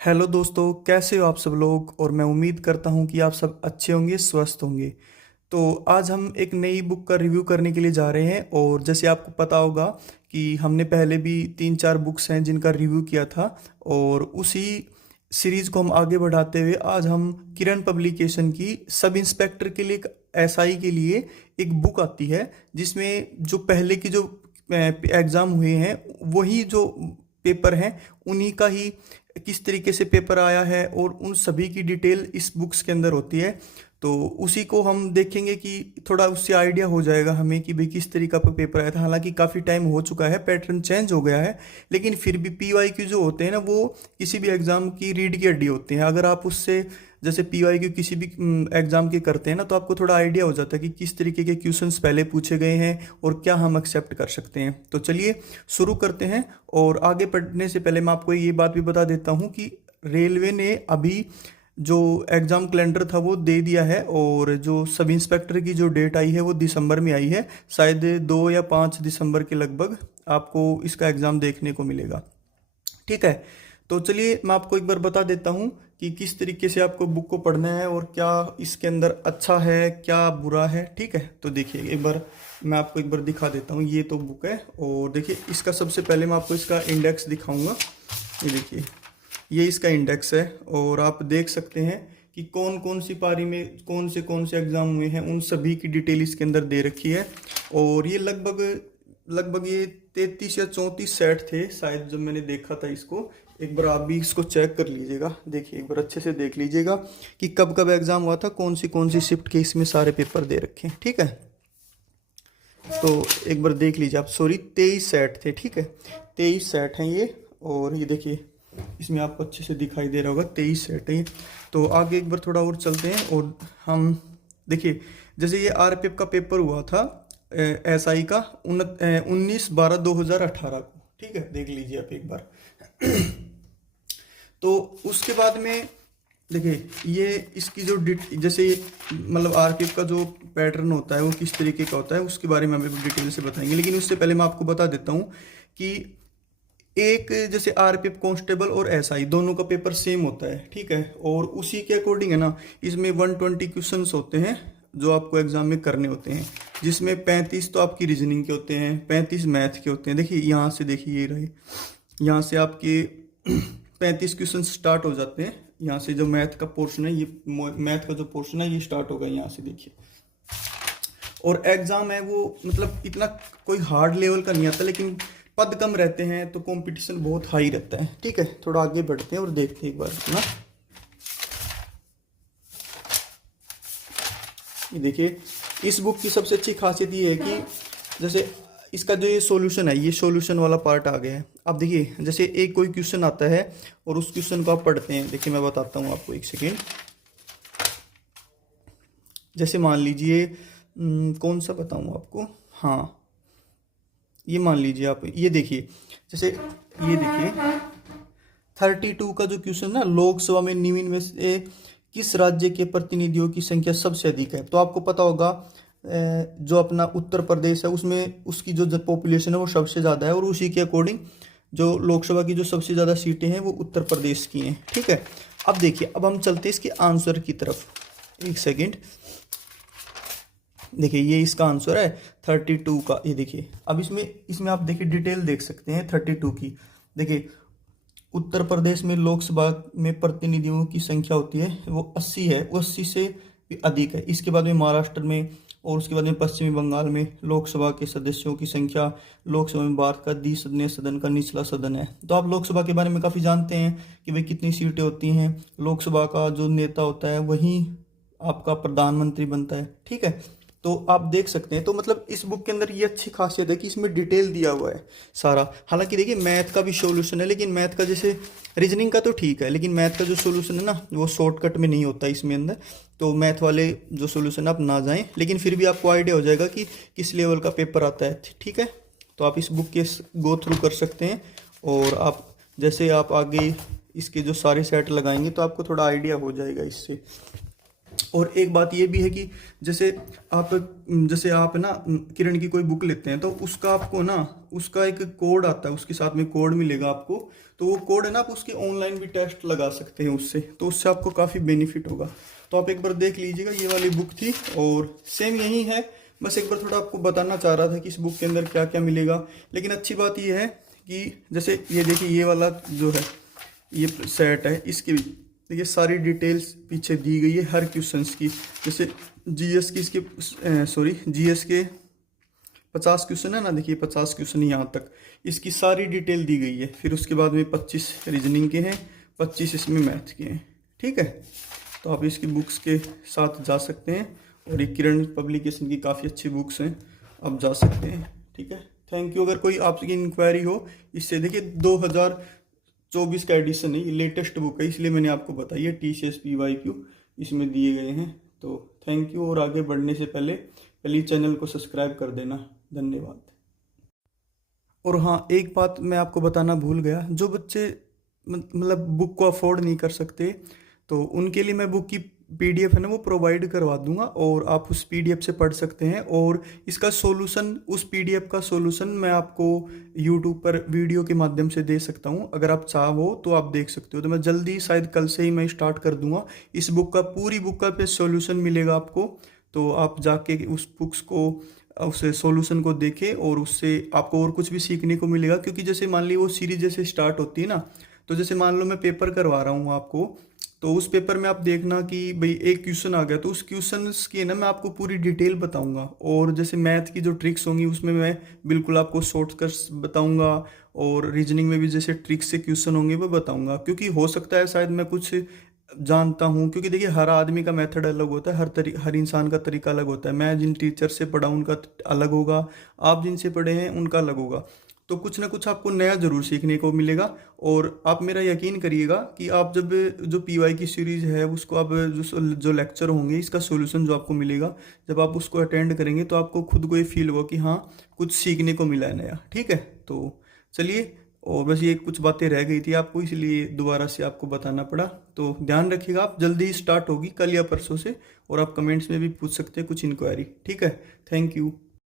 Hello दोस्तों, कैसे हो आप सब लोग। और मैं उम्मीद करता हूँ कि आप सब अच्छे होंगे, स्वस्थ होंगे। तो आज हम एक नई बुक का रिव्यू करने के लिए जा रहे हैं। और जैसे आपको पता होगा कि हमने पहले भी 3-4 बुक्स हैं जिनका रिव्यू किया था। और उसी सीरीज़ को हम आगे बढ़ाते हुए आज हम किरण पब्लिकेशन की सब इंस्पेक्टर के लिए, एक एसआई के लिए एक बुक आती है, जिसमें जो पहले की जो एग्ज़ाम हुए हैं वही जो पेपर हैं उन्हीं का ही किस तरीके से पेपर आया है और उन सभी की डिटेल इस बुक्स के अंदर होती है। तो उसी को हम देखेंगे कि थोड़ा उससे आइडिया हो जाएगा हमें कि भाई किस तरीका का पेपर आया था। हालांकि काफ़ी टाइम हो चुका है, पैटर्न चेंज हो गया है, लेकिन फिर भी पीवाईक्यू जो होते हैं ना, वो किसी भी एग्ज़ाम की रीढ़ की हड्डी होते हैं। अगर आप उससे जैसे पीवाईक्यू किसी भी एग्ज़ाम के करते हैं ना, तो आपको थोड़ा आइडिया हो जाता है कि किस तरीके के क्वेश्चंस पहले पूछे गए हैं और क्या हम एक्सेप्ट कर सकते हैं। तो चलिए शुरू करते हैं। और आगे बढ़ने से पहले मैं आपको ये बात भी बता देता हूँ कि रेलवे ने अभी जो एग्ज़ाम कैलेंडर था वो दे दिया है। और जो सब इंस्पेक्टर की जो डेट आई है वो दिसंबर में आई है। शायद 2 या 5 दिसंबर के लगभग आपको इसका एग्ज़ाम देखने को मिलेगा। ठीक है, तो चलिए मैं आपको एक बार बता देता हूँ कि किस तरीके से आपको बुक को पढ़ना है और क्या इसके अंदर अच्छा है क्या बुरा है। ठीक है, तो देखिए एक बार मैं आपको एक बार दिखा देता हूँ। ये तो बुक है और देखिए इसका सबसे पहले मैं आपको इसका इंडेक्स दिखाऊंगा। ये देखिए, ये इसका इंडेक्स है और आप देख सकते हैं कि कौन कौन सी पारी में कौन से एग्ज़ाम हुए हैं, उन सभी की डिटेल इसके अंदर दे रखी है। और ये लगभग लगभग ये 33 या 34 सेट थे शायद जब मैंने देखा था इसको। एक बार आप भी इसको चेक कर लीजिएगा, देखिए एक बार अच्छे से देख लीजिएगा कि कब कब एग्ज़ाम हुआ था, कौन सी शिफ्ट के इसमें सारे पेपर दे रखे हैं। ठीक है, तो एक बार देख लीजिए आप। सॉरी, 23 सेट थे। ठीक है, 23 सेट हैं ये। और ये देखिए इसमें आपको अच्छे से दिखाई दे रहा होगा, 23 सेट है ये। तो आगे एक बार थोड़ा और चलते हैं और हम देखिए, जैसे ये आरपीएफ का पेपर हुआ था एसआई का 19/12/2018 को। ठीक है, देख लीजिए आप एक बार। तो उसके बाद में देखिए ये इसकी जो जैसे मतलब आरपीएफ का जो पैटर्न होता है वो किस तरीके का होता है उसके बारे में हमें डिटेल से बताएंगे। लेकिन उससे पहले मैं आपको बता देता हूँ कि एक जैसे आरपीएफ कांस्टेबल और एसआई दोनों का पेपर सेम होता है। ठीक है, और उसी के अकॉर्डिंग है ना, इसमें 120 क्वेश्चंस होते हैं जो आपको एग्जाम में करने होते हैं, जिसमें 35 तो आपकी रीजनिंग के होते हैं, 35 मैथ के होते हैं। देखिए यहाँ से, देखिए ये रहे, यहाँ से आपके 35 क्वेश्चन स्टार्ट हो जाते हैं। यहाँ से जो मैथ का पोर्शन है, ये मैथ का जो पोर्शन है ये स्टार्ट होगा यहाँ से, देखिए। और एग्जाम है वो मतलब इतना कोई हार्ड लेवल का नहीं आता, लेकिन पद कम रहते हैं तो कंपटीशन बहुत हाई रहता है। ठीक है, थोड़ा आगे बढ़ते हैं और देखते हैं एक बार ना। ये देखिए, इस बुक की सबसे अच्छी खासियत ये है कि जैसे इसका जो ये सॉल्यूशन है, ये सॉल्यूशन वाला पार्ट आ गया है। अब देखिए जैसे एक कोई क्वेश्चन आता है और उस क्वेश्चन को आप पढ़ते हैं। देखिए मैं बताता हूँ आपको, एक सेकेंड। जैसे मान लीजिए कौन सा बताऊँ आपको, हाँ ये मान लीजिए आप, ये देखिए जैसे ये देखिए 32 का जो क्वेश्चन ना, लोकसभा में निम्न में से किस राज्य के प्रतिनिधियों की संख्या सबसे अधिक है। तो आपको पता होगा जो अपना उत्तर प्रदेश है उसमें उसकी जो पॉपुलेशन है वो सबसे ज़्यादा है, और उसी के अकॉर्डिंग जो लोकसभा की जो सबसे ज़्यादा सीटें हैं वो उत्तर प्रदेश की हैं। ठीक है, अब देखिए, अब हम चलते हैं इसके आंसर की तरफ। एक सेकेंड, देखिए ये इसका आंसर है 32 का। ये देखिए, अब इसमें इसमें आप देखिए डिटेल देख सकते हैं 32 की। देखिए उत्तर प्रदेश में लोकसभा में प्रतिनिधियों की संख्या होती है वो 80 है, वो 80 से भी अधिक है। इसके बाद में महाराष्ट्र में और उसके बाद में पश्चिमी बंगाल में लोकसभा के सदस्यों की संख्या, लोकसभा में भारत का द्विसदनीय सदन का निचला सदन है। तो आप लोकसभा के बारे में काफ़ी जानते हैं कि भाई कितनी सीटें होती हैं। लोकसभा का जो नेता होता है वही आपका प्रधानमंत्री बनता है। ठीक है, तो आप देख सकते हैं। तो मतलब इस बुक के अंदर ये अच्छी खासियत है कि इसमें डिटेल दिया हुआ है सारा। हालांकि देखिए मैथ का भी सॉल्यूशन है, लेकिन मैथ का जैसे रीजनिंग का तो ठीक है, लेकिन मैथ का जो सॉल्यूशन है ना वो शॉर्टकट में नहीं होता इसमें अंदर। तो मैथ वाले जो सॉल्यूशन आप ना जाएं, लेकिन फिर भी आपको आइडिया हो जाएगा कि किस लेवल का पेपर आता है। ठीक है, तो आप इस बुक के गो थ्रू कर सकते हैं। और आप जैसे आप आगे इसके जो सारे सेट लगाएंगे तो आपको थोड़ा आइडिया हो जाएगा इससे। और एक बात ये भी है कि जैसे आप जैसे आप ना किरण की कोई बुक लेते हैं तो उसका आपको ना उसका एक कोड आता है, उसके साथ में कोड मिलेगा आपको। तो वो कोड है ना, आप उसके ऑनलाइन भी टेस्ट लगा सकते हैं उससे, तो उससे आपको काफ़ी बेनिफिट होगा। तो आप एक बार देख लीजिएगा, ये वाली बुक थी और सेम यही है। बस एक बार थोड़ा आपको बताना चाह रहा था कि इस बुक के अंदर क्या क्या मिलेगा। लेकिन अच्छी बात ये है कि जैसे ये देखिए, ये वाला जो है ये सेट है, इसके देखिए सारी डिटेल्स पीछे दी गई है हर क्वेश्चंस की। जैसे जीएस की इसके जीएस के 50 क्वेश्चन है ना, देखिए 50 क्वेश्चन यहाँ तक इसकी सारी डिटेल दी गई है। फिर उसके बाद में 25 रीजनिंग के हैं, 25 इसमें मैथ के हैं। ठीक है, तो आप इसकी बुक्स के साथ जा सकते हैं और ये किरण पब्लिकेशन की काफ़ी अच्छी बुक्स हैं, आप जा सकते हैं। ठीक है, थैंक यू। अगर कोई आपकी इंक्वायरी हो इससे, देखिए 2024 का एडिशन है, ये लेटेस्ट बुक है, इसलिए मैंने आपको बताई है। TCS/PYQ इसमें दिए गए हैं। तो थैंक यू, और आगे बढ़ने से पहले प्लीज़ चैनल को सब्सक्राइब कर देना। धन्यवाद। और हाँ, एक बात मैं आपको बताना भूल गया, जो बच्चे मतलब बुक को अफोर्ड नहीं कर सकते तो उनके लिए मैं बुक की PDF है ना वो प्रोवाइड करवा दूंगा, और आप उस PDF से पढ़ सकते हैं। और इसका सॉल्यूशन, उस PDF का सॉल्यूशन मैं आपको YouTube पर वीडियो के माध्यम से दे सकता हूं। अगर आप चाहो तो आप देख सकते हो। तो मैं जल्दी, शायद कल से ही मैं स्टार्ट कर दूंगा इस बुक का, पूरी बुक का पे सॉल्यूशन मिलेगा आपको। तो आप जाके उस बुक्स को, उस सॉल्यूशन को देखें, और उससे आपको और कुछ भी सीखने को मिलेगा। क्योंकि जैसे मान ली वो सीरीज जैसे स्टार्ट होती है ना, तो जैसे मान लो मैं पेपर करवा रहा हूँ आपको, तो उस पेपर में आप देखना कि भाई एक क्वेश्चन आ गया, तो उस क्वेश्चन की ना मैं आपको पूरी डिटेल बताऊंगा। और जैसे मैथ की जो ट्रिक्स होंगी उसमें मैं बिल्कुल आपको शॉर्टकट्स बताऊंगा, और रीजनिंग में भी जैसे ट्रिक्स से क्वेश्चन होंगे वो बताऊंगा। क्योंकि हो सकता है शायद मैं कुछ जानता हूँ, क्योंकि देखिए हर आदमी का मेथड अलग होता है, हर इंसान का तरीका अलग होता है। मैं जिन टीचर से पढ़ा उनका अलग होगा, आप जिनसे पढ़े हैं उनका अलग होगा। तो कुछ ना कुछ आपको नया ज़रूर सीखने को मिलेगा। और आप मेरा यकीन करिएगा कि आप जब जो PY की सीरीज़ है उसको आप जो लेक्चर होंगे, इसका सॉल्यूशन जो आपको मिलेगा, जब आप उसको अटेंड करेंगे तो आपको खुद को ये फील होगा कि हाँ कुछ सीखने को मिला है नया। ठीक है, तो चलिए, और बस ये कुछ बातें रह गई थी आपको, इसलिए दोबारा से आपको बताना पड़ा। तो ध्यान रखिएगा, आप जल्दी ही स्टार्ट होगी कल या परसों से, और आप कमेंट्स में भी पूछ सकते हैं कुछ इंक्वायरी। ठीक है, थैंक यू।